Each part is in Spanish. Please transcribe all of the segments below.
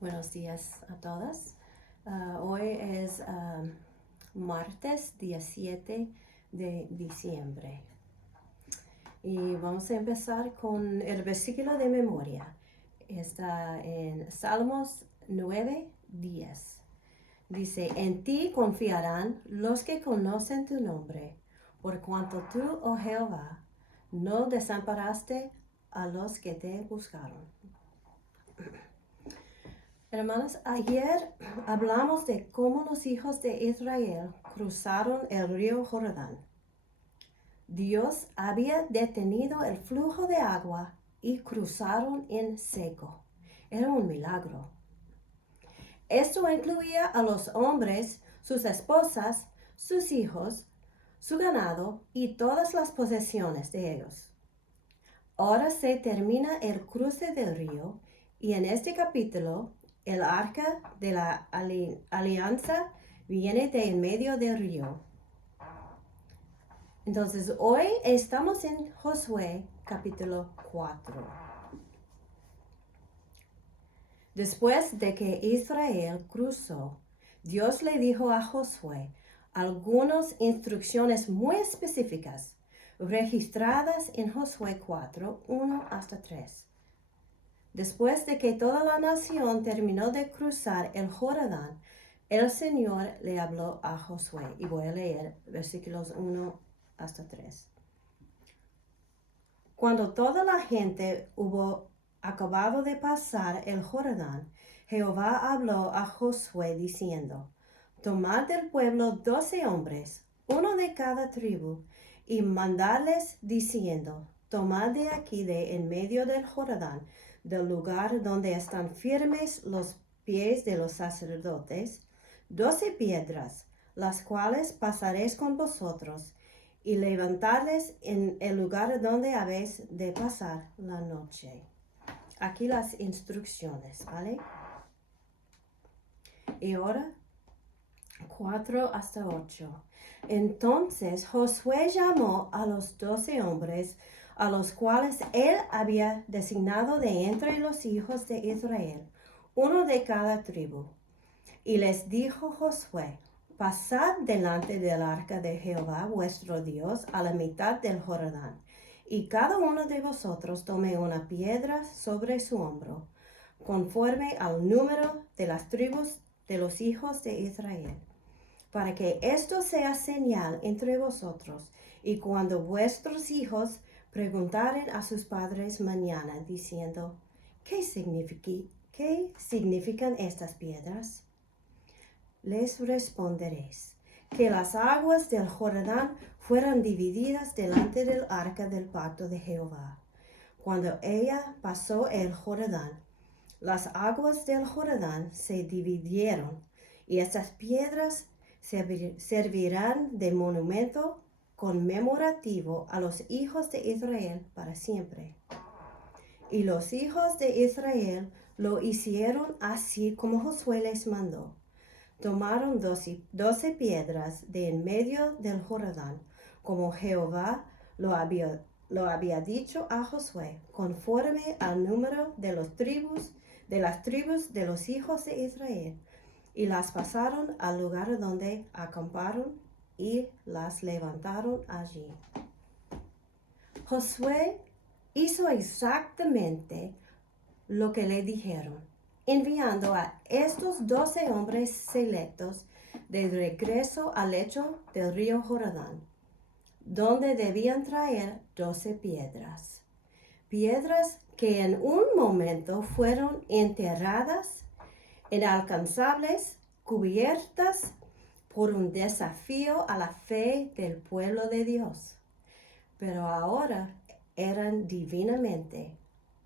Buenos días a todas. Hoy es martes 17 de diciembre y vamos a empezar con el versículo de memoria. Está en Salmos 9:10. Dice, en ti confiarán los que conocen tu nombre, por cuanto tú, oh Jehová, no desamparaste a los que te buscaron. Hermanos, ayer hablamos de cómo los hijos de Israel cruzaron el río Jordán. Dios había detenido el flujo de agua y cruzaron en seco. Era un milagro. Esto incluía a los hombres, sus esposas, sus hijos, su ganado y todas las posesiones de ellos. Ahora se termina el cruce del río y en este capítulo el arca de la alianza viene de en medio del río. Entonces hoy estamos en Josué capítulo 4. Después de que Israel cruzó, Dios le dijo a Josué algunas instrucciones muy específicas registradas en Josué 4, 1 hasta 3. Después de que toda la nación terminó de cruzar el Jordán, el Señor le habló a Josué. Y voy a leer versículos 1 hasta 3. Cuando toda la gente hubo acabado de pasar el Jordán, Jehová habló a Josué diciendo, tomad del pueblo 12 hombres, uno de cada tribu, y mandadles diciendo, tomad de aquí de en medio del Jordán, del lugar donde están firmes los pies de los sacerdotes, 12 piedras, las cuales pasaréis con vosotros, y levantadles en el lugar donde habéis de pasar la noche. Aquí las instrucciones, ¿vale? Y ahora 4 hasta 8. Entonces Josué llamó a los 12 hombres, a los cuales él había designado de entre los hijos de Israel, uno de cada tribu. Y les dijo Josué, pasad delante del arca de Jehová vuestro Dios a la mitad del Jordán, y cada uno de vosotros tome una piedra sobre su hombro, conforme al número de las tribus de los hijos de Israel, para que esto sea señal entre vosotros, y cuando vuestros hijos preguntaren a sus padres mañana, diciendo, ¿qué significan estas piedras? Les responderéis, que las aguas del Jordán fueran divididas delante del arca del pacto de Jehová. Cuando ella pasó el Jordán, las aguas del Jordán se dividieron, y estas piedras servirán de monumento conmemorativo a los hijos de Israel para siempre. Y los hijos de Israel lo hicieron así como Josué les mandó. Tomaron 12 piedras de en medio del Jordán, como Jehová lo había dicho a Josué, conforme al número de las tribus de los hijos de Israel, y las pasaron al lugar donde acamparon y las levantaron allí. Josué hizo exactamente lo que le dijeron, enviando a estos 12 hombres selectos de regreso al lecho del río Jordán, donde debían traer 12 piedras. Piedras que en un momento fueron enterradas, inalcanzables, cubiertas por un desafío a la fe del pueblo de Dios, pero ahora eran divinamente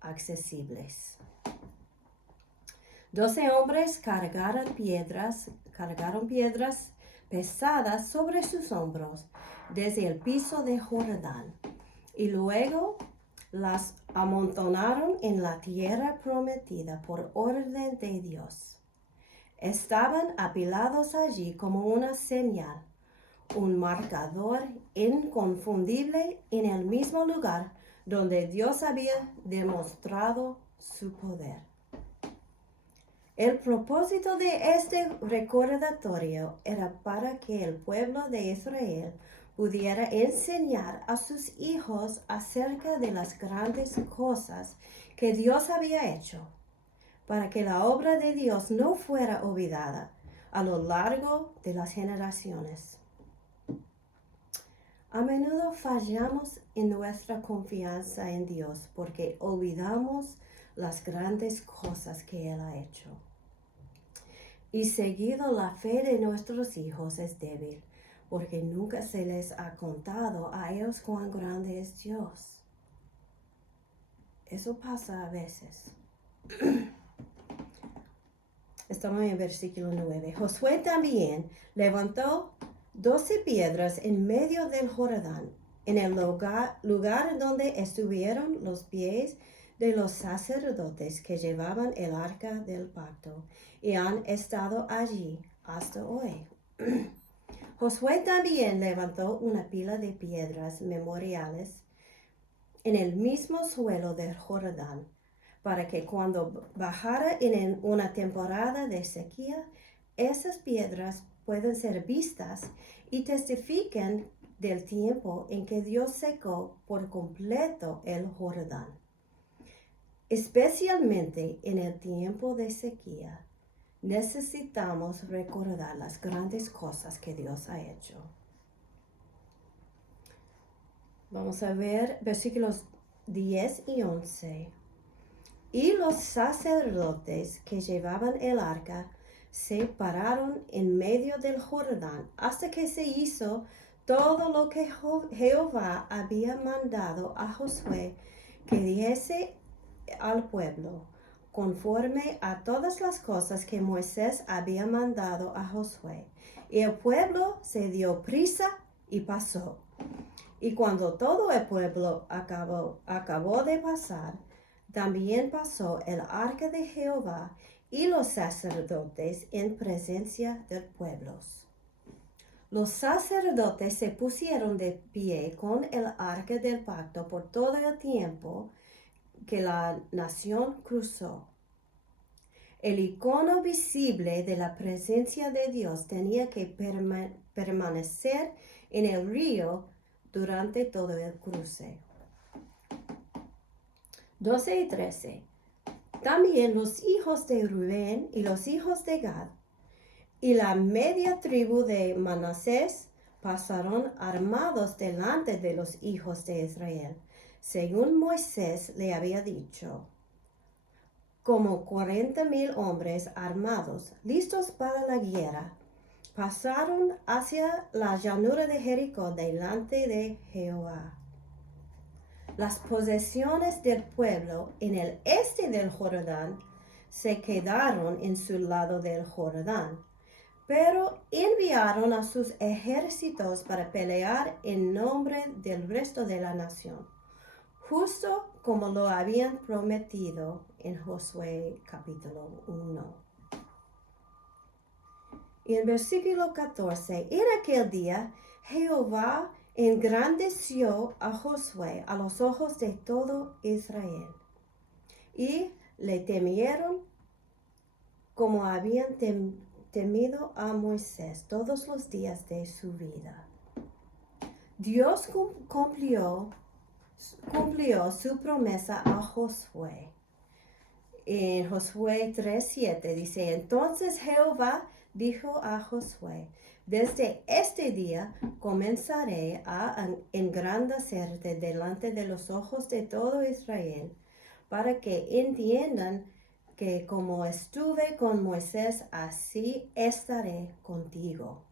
accesibles. 12 hombres cargaron piedras pesadas sobre sus hombros desde el piso de Jordán, y luego las amontonaron en la tierra prometida por orden de Dios. Estaban apilados allí como una señal, un marcador inconfundible en el mismo lugar donde Dios había demostrado su poder. El propósito de este recordatorio era para que el pueblo de Israel pudiera enseñar a sus hijos acerca de las grandes cosas que Dios había hecho, para que la obra de Dios no fuera olvidada a lo largo de las generaciones. A menudo fallamos en nuestra confianza en Dios porque olvidamos las grandes cosas que Él ha hecho. Y seguido, la fe de nuestros hijos es débil porque nunca se les ha contado a ellos cuán grande es Dios. Eso pasa a veces. Estamos en el versículo 9. Josué también levantó 12 piedras en medio del Jordán, en el lugar donde estuvieron los pies de los sacerdotes que llevaban el arca del pacto, y han estado allí hasta hoy. Josué también levantó una pila de piedras memoriales en el mismo suelo del Jordán, para que cuando bajara en una temporada de sequía, esas piedras puedan ser vistas y testifiquen del tiempo en que Dios secó por completo el Jordán. Especialmente en el tiempo de sequía, necesitamos recordar las grandes cosas que Dios ha hecho. Vamos a ver versículos 10 y 11. Y los sacerdotes que llevaban el arca se pararon en medio del Jordán hasta que se hizo todo lo que Jehová había mandado a Josué que dijese al pueblo, conforme a todas las cosas que Moisés había mandado a Josué. Y el pueblo se dio prisa y pasó. Y cuando todo el pueblo acabó de pasar, también pasó el arca de Jehová y los sacerdotes en presencia del pueblo. Los sacerdotes se pusieron de pie con el arca del pacto por todo el tiempo que la nación cruzó. El icono visible de la presencia de Dios tenía que permanecer en el río durante todo el cruce. 12 y 13. También los hijos de Rubén y los hijos de Gad y la media tribu de Manasés pasaron armados delante de los hijos de Israel, según Moisés le había dicho, como 40,000 hombres armados, listos para la guerra. Pasaron hacia la llanura de Jericó delante de Jehová. Las posesiones del pueblo en el este del Jordán se quedaron en su lado del Jordán, pero enviaron a sus ejércitos para pelear en nombre del resto de la nación, justo como lo habían prometido en Josué capítulo 1. Y en versículo 14, en aquel día Jehová engrandeció a Josué a los ojos de todo Israel, y le temieron como habían temido a Moisés todos los días de su vida. Dios cumplió su promesa a Josué. En Josué 3:7 dice, entonces Jehová dijo a Josué, desde este día comenzaré a engrandecerte delante de los ojos de todo Israel, para que entiendan que como estuve con Moisés, así estaré contigo.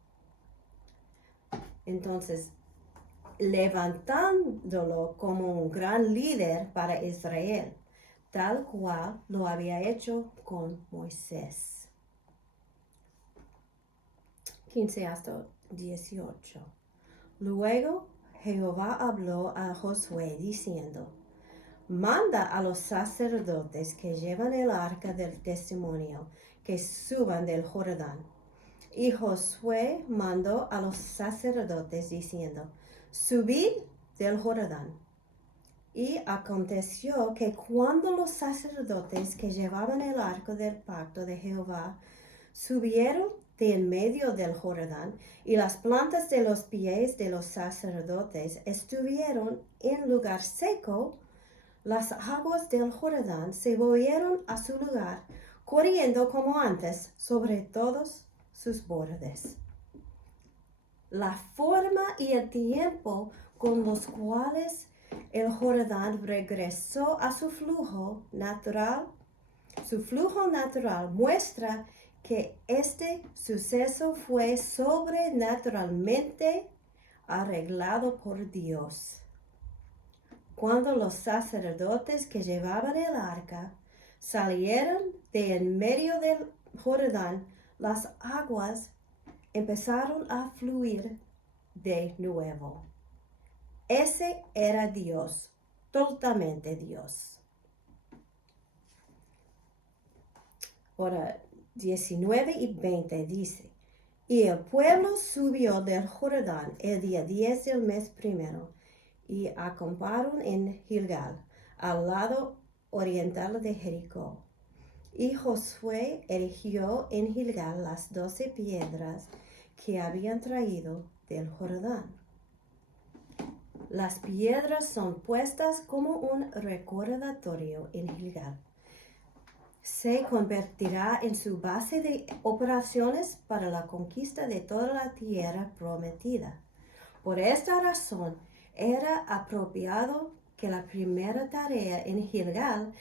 Entonces, levantándolo como un gran líder para Israel, tal cual lo había hecho con Moisés. 15 hasta 18. Luego Jehová habló a Josué diciendo, manda a los sacerdotes que llevan el arca del testimonio que suban del Jordán. Y Josué mandó a los sacerdotes diciendo, subid del Jordán. Y aconteció que cuando los sacerdotes que llevaban el arca del pacto de Jehová subieron de en medio del Jordán, y las plantas de los pies de los sacerdotes estuvieron en lugar seco, las aguas del Jordán se volvieron a su lugar, corriendo como antes sobre todos sus bordes. La forma y el tiempo con los cuales el Jordán regresó a su flujo natural muestra que este suceso fue sobrenaturalmente arreglado por Dios. Cuando los sacerdotes que llevaban el arca salieron de en medio del Jordán, las aguas empezaron a fluir de nuevo. Ese era Dios, totalmente Dios. Ahora 19 y 20 dice, y el pueblo subió del Jordán el día 10 del mes primero, y acamparon en Gilgal, al lado oriental de Jericó. Y Josué erigió en Gilgal las 12 piedras que habían traído del Jordán. Las piedras son puestas como un recordatorio en Gilgal. Se convertirá en su base de operaciones para la conquista de toda la tierra prometida. Por esta razón, era apropiado que la primera tarea en Gilgal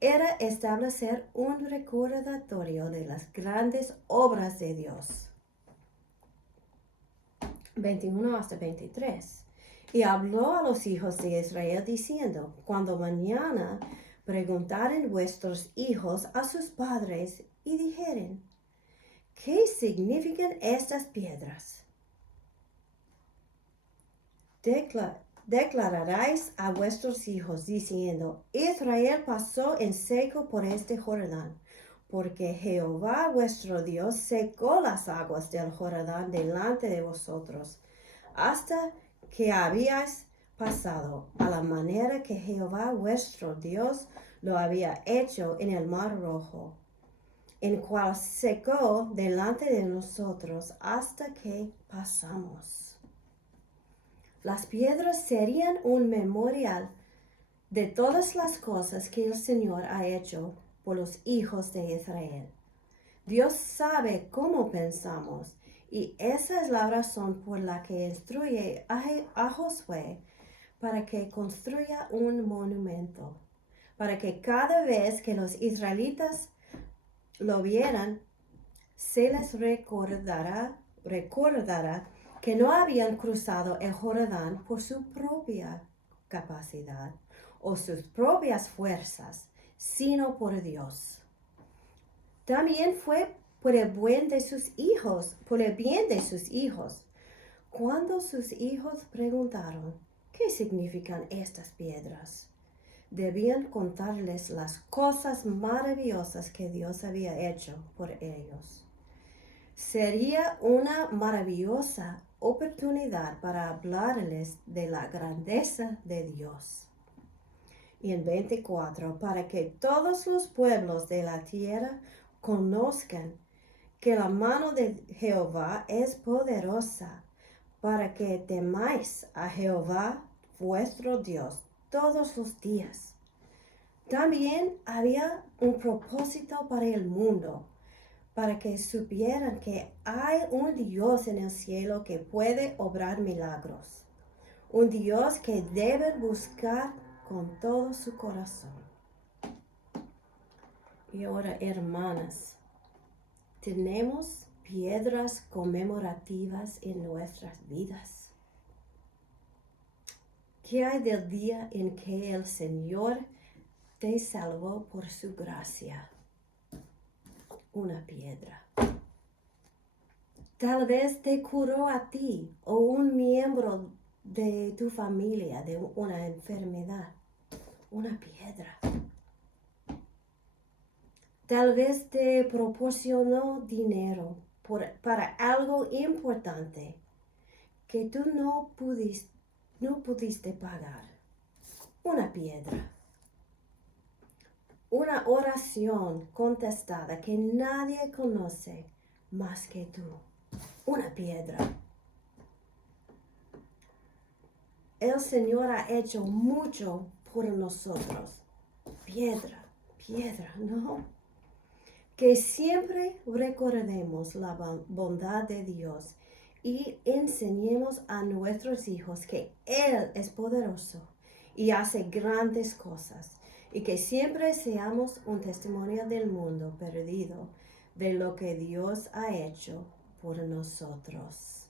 era establecer un recordatorio de las grandes obras de Dios. 21 hasta 23. Y habló a los hijos de Israel diciendo, cuando mañana preguntaren vuestros hijos a sus padres y dijeren, ¿qué significan estas piedras? Declararéis a vuestros hijos diciendo, Israel pasó en seco por este Jordán, porque Jehová vuestro Dios secó las aguas del Jordán delante de vosotros, hasta que habíais pasado, a la manera que Jehová vuestro Dios lo había hecho en el mar rojo, en cual secó delante de nosotros hasta que pasamos. Las piedras serían un memorial de todas las cosas que el Señor ha hecho por los hijos de Israel. Dios sabe cómo pensamos, y esa es la razón por la que instruye a Josué para que construya un monumento, para que cada vez que los israelitas lo vieran, se les recordará que no habían cruzado el Jordán por su propia capacidad o sus propias fuerzas, sino por Dios. También fue por el bien de sus hijos, Cuando sus hijos preguntaron, ¿qué significan estas piedras? Debían contarles las cosas maravillosas que Dios había hecho por ellos. Sería una maravillosa oportunidad para hablarles de la grandeza de Dios. Y en 24, para que todos los pueblos de la tierra conozcan que la mano de Jehová es poderosa, para que temáis a Jehová vuestro Dios todos los días. También había un propósito para el mundo, para que supieran que hay un Dios en el cielo que puede obrar milagros, un Dios que deben buscar con todo su corazón. Y ahora, hermanas, tenemos piedras conmemorativas en nuestras vidas. ¿Qué hay del día en que el Señor te salvó por su gracia? Una piedra. Tal vez te curó a ti o un miembro de tu familia de una enfermedad. Una piedra. Tal vez te proporcionó dinero para algo importante que tú no pudiste pagar. una piedra. Una oración contestada que nadie conoce más que tú. Una piedra. El Señor ha hecho mucho por nosotros. Piedra, piedra, ¿no? Que siempre recordemos la bondad de Dios y enseñemos a nuestros hijos que Él es poderoso y hace grandes cosas, y que siempre seamos un testimonio del mundo perdido de lo que Dios ha hecho por nosotros.